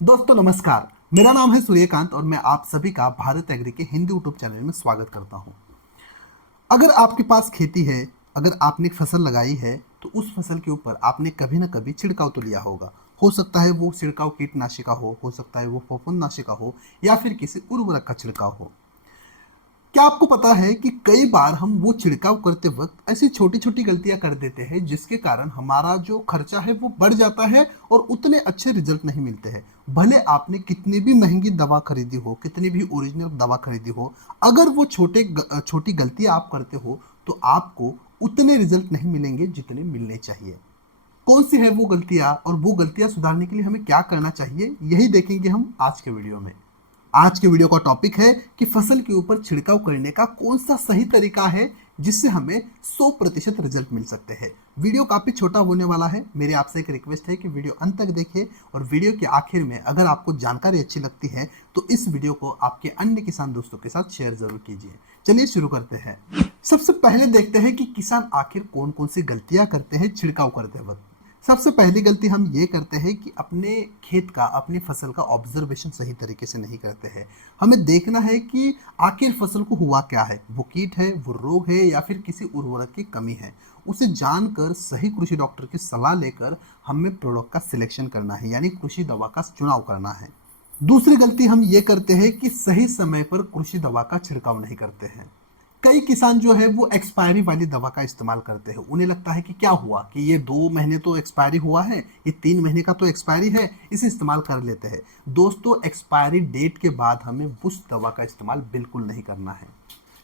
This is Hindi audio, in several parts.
दोस्तों नमस्कार। मेरा नाम है सूर्यकांत और मैं आप सभी का भारत एग्री के हिंदी यूट्यूब चैनल में स्वागत करता हूं। अगर आपके पास खेती है, अगर आपने फसल लगाई है, तो उस फसल के ऊपर आपने कभी ना कभी छिड़काव तो लिया होगा। हो सकता है वो छिड़काव कीटनाशी का हो सकता है वो फफूंदनाशी का हो, या फिर किसी उर्वरक का छिड़काव हो। क्या आपको पता है कि कई बार हम वो छिड़काव करते वक्त ऐसी छोटी छोटी गलतियां कर देते हैं जिसके कारण हमारा जो खर्चा है वो बढ़ जाता है और उतने अच्छे रिजल्ट नहीं मिलते हैं। भले आपने कितनी भी महंगी दवा खरीदी हो, कितनी भी ओरिजिनल दवा खरीदी हो, अगर वो छोटी गलतियां आप करते हो तो आपको उतने रिजल्ट नहीं मिलेंगे जितने मिलने चाहिए। कौन सी है वो गलतियां और वो गलतियां सुधारने के लिए हमें क्या करना चाहिए, यही देखेंगे हम आज के वीडियो में। आज के वीडियो का टॉपिक है कि फसल के ऊपर छिड़काव करने का कौन सा सही तरीका है जिससे हमें 100% रिजल्ट मिल सकते हैं। वीडियो काफी छोटा होने वाला है। मेरी आपसे एक रिक्वेस्ट है कि वीडियो अंत तक देखिए और वीडियो के आखिर में अगर आपको जानकारी अच्छी लगती है तो इस वीडियो को आपके अन्य किसान दोस्तों के साथ शेयर जरूर कीजिए। चलिए शुरू करते हैं। सबसे पहले देखते हैं कि किसान आखिर कौन कौन सी गलतियां करते हैं छिड़काव करते वक्त। सबसे पहली गलती हम ये करते हैं कि अपने खेत का, अपनी फसल का ऑब्जर्वेशन सही तरीके से नहीं करते हैं। हमें देखना है कि आखिर फसल को हुआ क्या है, वो कीट है, वो रोग है, या फिर किसी उर्वरक की कमी है। उसे जानकर सही कृषि डॉक्टर की सलाह लेकर हमें प्रोडक्ट का सिलेक्शन करना है, यानी कृषि दवा का चुनाव करना है। दूसरी गलती हम ये करते हैं कि सही समय पर कृषि दवा का छिड़काव नहीं करते हैं। कई किसान जो है वो एक्सपायरी वाली दवा का इस्तेमाल करते हैं। उन्हें लगता है कि क्या हुआ कि ये 2 महीने तो एक्सपायरी हुआ है, ये 3 महीने का तो एक्सपायरी है, इसे इस्तेमाल कर लेते हैं। दोस्तों, एक्सपायरी डेट के बाद हमें उस दवा का इस्तेमाल बिल्कुल नहीं करना है।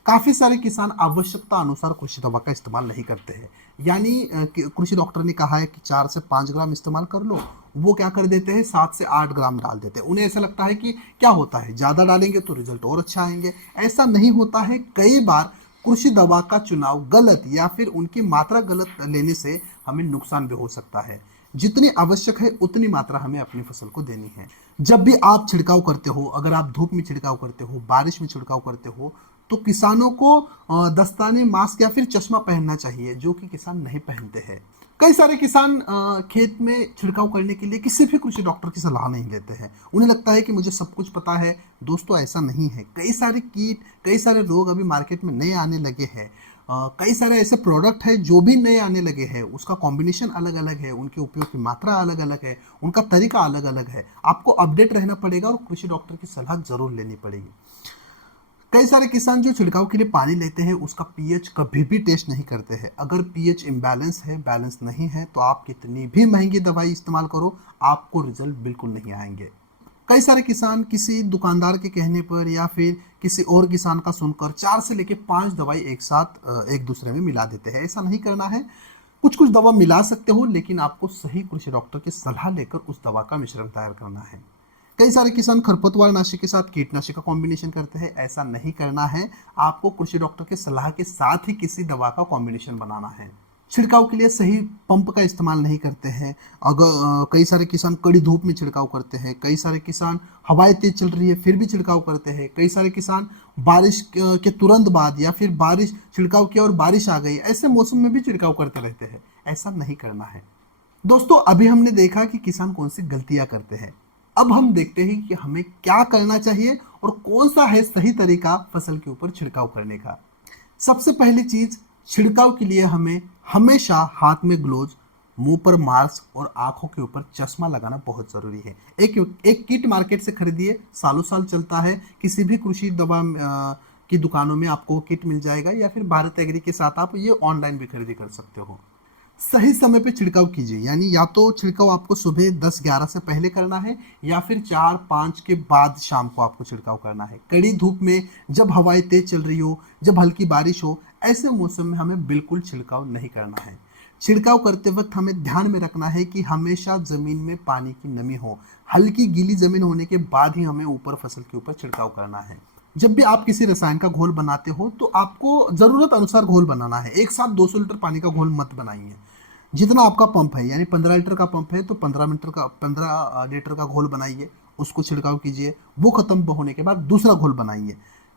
काफी सारे किसान आवश्यकता अनुसार कृषि दवा का इस्तेमाल नहीं करते हैं। यानी कृषि डॉक्टर ने कहा है कि 4 से 5 ग्राम इस्तेमाल कर लो, वो क्या कर देते हैं 7 से 8 ग्राम डाल देते हैं। उन्हें ऐसा लगता है कि क्या होता है, ज्यादा डालेंगे तो रिजल्ट और अच्छा आएंगे। ऐसा नहीं होता है। कई बार कृषि दवा का चुनाव गलत या फिर उनकी मात्रा गलत लेने से हमें नुकसान भी हो सकता है। जितनी आवश्यक है उतनी मात्रा हमें अपनी फसल को देनी है। जब भी आप छिड़काव करते हो, अगर आप धूप में छिड़काव करते हो, बारिश में छिड़काव करते हो, तो किसानों को दस्ताने, मास्क या फिर चश्मा पहनना चाहिए, जो कि किसान नहीं पहनते हैं। कई सारे किसान खेत में छिड़काव करने के लिए किसी भी कृषि डॉक्टर की सलाह नहीं लेते हैं। उन्हें लगता है कि मुझे सब कुछ पता है। दोस्तों, ऐसा नहीं है। कई सारे कीट, कई सारे रोग अभी मार्केट में नए आने लगे हैं। कई सारे ऐसे प्रोडक्ट है जो भी नए आने लगे हैं, उसका कॉम्बिनेशन अलग अलग है, उनके उपयोग की मात्रा अलग अलग है, उनका तरीका अलग अलग है। आपको अपडेट रहना पड़ेगा और कृषि डॉक्टर की सलाह जरूर लेनी पड़ेगी। कई सारे किसान जो छिड़काव के लिए पानी लेते हैं उसका पीएच कभी भी टेस्ट नहीं करते हैं। अगर पीएच इम्बैलेंस है, बैलेंस नहीं है, तो आप कितनी भी महंगी दवाई इस्तेमाल करो, आपको रिजल्ट बिल्कुल नहीं आएंगे। कई सारे किसान किसी दुकानदार के कहने पर या फिर किसी और किसान का सुनकर 4 से लेकर 5 दवाई एक साथ एक दूसरे में मिला देते हैं। ऐसा नहीं करना है। कुछ कुछ दवा मिला सकते हो, लेकिन आपको सही कृषि डॉक्टर की सलाह लेकर उस दवा का मिश्रण तैयार करना है। कई सारे किसान खरपतवार नाशी के साथ कीटनाशी का कॉम्बिनेशन करते हैं। ऐसा नहीं करना है। आपको कृषि डॉक्टर की सलाह के साथ ही किसी दवा का कॉम्बिनेशन बनाना है। छिड़काव के लिए सही पंप का इस्तेमाल नहीं करते हैं। अगर कई सारे किसान कड़ी धूप में छिड़काव करते हैं। कई सारे किसान हवाएं तेज चल रही है फिर भी छिड़काव करते हैं। कई सारे किसान बारिश के तुरंत बाद या फिर बारिश छिड़काव किया और बारिश आ गई, ऐसे मौसम में भी छिड़काव करते रहते हैं। ऐसा नहीं करना है। दोस्तों, अभी हमने देखा कि किसान कौन सी गलतियां करते हैं। अब हम देखते हैं कि हमें क्या करना चाहिए और कौन सा है सही तरीका फसल के ऊपर छिड़काव करने का। सबसे पहली चीज, छिड़काव के लिए हमें हमेशा हाथ में ग्लोव्स, मुंह पर मास्क और आंखों के ऊपर चश्मा लगाना बहुत जरूरी है। एक एक किट मार्केट से खरीदिए, सालों साल चलता है। किसी भी कृषि दवा की दुकानों में आपको किट मिल जाएगा, या फिर भारत एग्री के साथ आप ये ऑनलाइन भी खरीदी कर सकते हो। सही समय पे छिड़काव कीजिए, यानी या तो छिड़काव आपको सुबह 10-11 से पहले करना है, या फिर 4-5 के बाद शाम को आपको छिड़काव करना है। कड़ी धूप में, जब हवाएं तेज चल रही हो, जब हल्की बारिश हो, ऐसे मौसम में हमें बिल्कुल छिड़काव नहीं करना है। छिड़काव करते वक्त हमें ध्यान में रखना है कि हमेशा जमीन में पानी की नमी हो। हल्की गीली जमीन होने के बाद ही हमें ऊपर फसल के ऊपर छिड़काव करना है। जब भी आप किसी रसायन का घोल बनाते हो तो आपको जरूरत अनुसार घोल बनाना है। एक साथ 200 लीटर पानी का घोल मत बनाइए। जितना आपका पंप है, यानी 15 लीटर का पंप है तो 15 लीटर का घोल बनाइए, उसको छिड़काव कीजिए। वो खत्म होने के बाद दूसरा घोल बनाइए।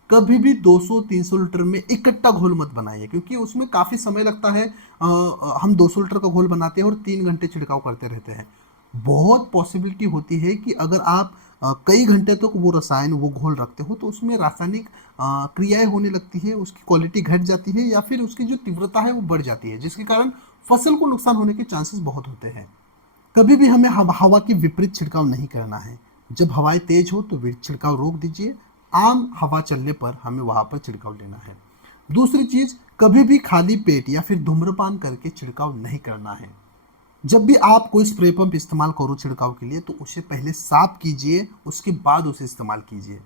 कभी भी 200-300 लीटर में इकट्ठा घोल मत बनाइए, क्योंकि उसमें काफ़ी समय लगता है। हम 200 लीटर का घोल बनाते हैं और 3 घंटे छिड़काव करते रहते हैं। बहुत पॉसिबिलिटी होती है कि अगर आप कई घंटे तक वो रसायन वो घोल रखते हो तो उसमें रासायनिक क्रियाएं होने लगती है, उसकी क्वालिटी घट जाती है या फिर उसकी जो तीव्रता है वो बढ़ जाती है, जिसके कारण फसल को नुकसान होने के चांसेस बहुत होते हैं। कभी भी हमें हवा की विपरीत छिड़काव नहीं करना है। जब हवाएं तेज हो तो छिड़काव रोक दीजिए। आम हवा चलने पर हमें वहां पर छिड़काव लेना है। दूसरी चीज, कभी भी खाली पेट या फिर धूम्रपान करके छिड़काव नहीं करना है। जब भी आप कोई स्प्रे पंप इस्तेमाल करो छिड़काव के लिए तो उसे पहले साफ कीजिए, उसके बाद उसे इस्तेमाल कीजिए।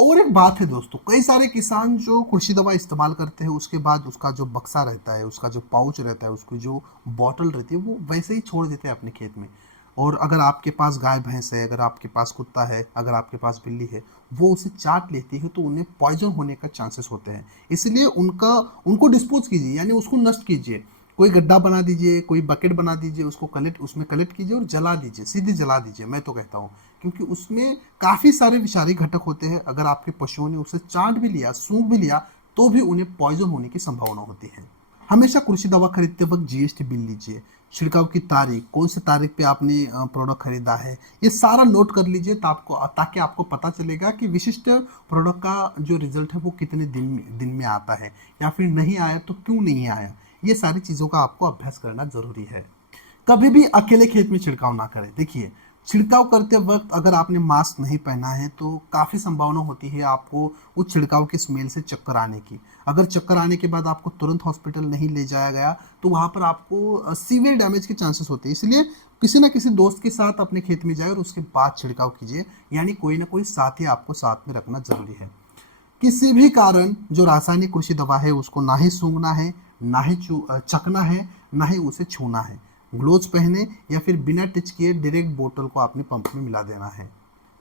और एक बात है दोस्तों, कई सारे किसान जो कृषि दवा इस्तेमाल करते हैं उसके बाद उसका जो बक्सा रहता है, उसका जो पाउच रहता है, उसकी जो बॉटल रहती है वो वैसे ही छोड़ देते हैं अपने खेत में। और अगर आपके पास गाय भैंस है, अगर आपके पास कुत्ता है, अगर आपके पास बिल्ली है, वो उसे चाट लेती है तो उन्हें पॉइजन होने का चांसेस होते हैं। इसलिए उनको डिस्पोज कीजिए, यानी उसको नष्ट कीजिए। कोई गड्ढा बना दीजिए, कोई बकेट बना दीजिए, उसको उसमें कलेक्ट कीजिए और जला दीजिए, सीधे जला दीजिए, मैं तो कहता हूँ। क्योंकि उसमें काफ़ी सारे विषारी घटक होते हैं। अगर आपके पशुओं ने उसे चाट भी लिया, सूंघ भी लिया, तो भी उन्हें पॉइजन होने की संभावना होती है। हमेशा कृषि दवा खरीदते वक्त जीएसटी बिल लीजिए। छिड़काव की तारीख, कौन सी तारीख पे आपने प्रोडक्ट खरीदा है, ये सारा नोट कर लीजिए ताकि आपको पता चलेगा कि विशिष्ट प्रोडक्ट का जो रिजल्ट है वो कितने दिन में आता है, या फिर नहीं आया तो क्यों नहीं आया। ये सारी चीज़ों का आपको अभ्यास करना जरूरी है। कभी भी अकेले खेत में छिड़काव ना करें। देखिए, छिड़काव करते वक्त अगर आपने मास्क नहीं पहना है तो काफ़ी संभावना होती है आपको उस छिड़काव की स्मेल से चक्कर आने की। अगर चक्कर आने के बाद आपको तुरंत हॉस्पिटल नहीं ले जाया गया तो वहाँ पर आपको सीवियर डैमेज के चांसेस होते हैं। इसलिए किसी ना किसी दोस्त के साथ अपने खेत में जाए और उसके बाद छिड़काव कीजिए, यानी कोई ना कोई साथी आपको साथ में रखना जरूरी है। किसी भी कारण जो रासायनिक कृषि दवा है उसको ना ही सूंघना है, ना ही चखना है, ना ही उसे छूना है। ग्लोव्स पहने या फिर बिना टच किए डायरेक्ट बोतल को अपने पंप में मिला देना है।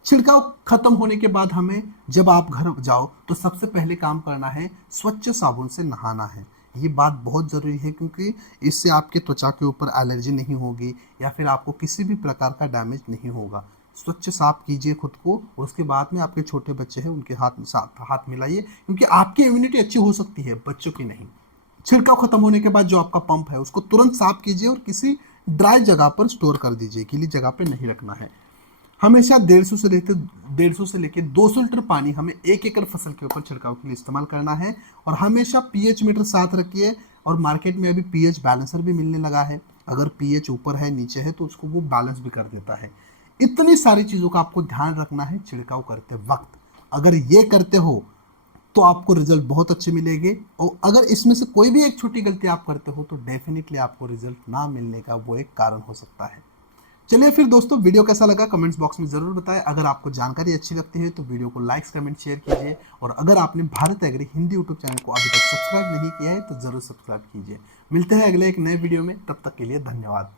छिड़काव खत्म होने के बाद हमें जब आप घर जाओ तो सबसे पहले काम करना है स्वच्छ साबुन से नहाना है। ये बात बहुत ज़रूरी है क्योंकि इससे आपके त्वचा के ऊपर एलर्जी नहीं होगी या फिर आपको किसी भी प्रकार का डैमेज नहीं होगा। स्वच्छ साफ कीजिए खुद को और उसके बाद में आपके छोटे बच्चे हैं उनके हाथ मिलाइए, क्योंकि आपकी इम्यूनिटी अच्छी हो सकती है, बच्चों की नहीं। छिड़काव खत्म होने के बाद जो आपका पंप है उसको तुरंत साफ कीजिए और किसी ड्राई जगह पर स्टोर कर दीजिए, गीली जगह पे नहीं रखना है। हमेशा 150 से लेकर 200 लीटर पानी हमें 1 एकड़ फसल के ऊपर छिड़काव के लिए इस्तेमाल करना है। और हमेशा पीएच मीटर साथ रखिए। और मार्केट में अभी पीएच बैलेंसर भी मिलने लगा है, अगर पीएच ऊपर है नीचे है तो उसको वो बैलेंस भी कर देता है। इतनी सारी चीज़ों का आपको ध्यान रखना है छिड़काव करते वक्त। अगर ये करते हो तो आपको रिजल्ट बहुत अच्छे मिलेंगे, और अगर इसमें से कोई भी एक छोटी गलती आप करते हो तो डेफिनेटली आपको रिजल्ट ना मिलने का वो एक कारण हो सकता है। चलिए फिर दोस्तों, वीडियो कैसा लगा कमेंट्स बॉक्स में जरूर बताएं। अगर आपको जानकारी अच्छी लगती है तो वीडियो को लाइक्स कमेंट शेयर कीजिए, और अगर आपने Bharat agri Hindi YouTube channel को अभी तक सब्सक्राइब नहीं किया है तो जरूर सब्सक्राइब कीजिए। मिलते हैं अगले एक नए वीडियो में, तब तक के लिए धन्यवाद।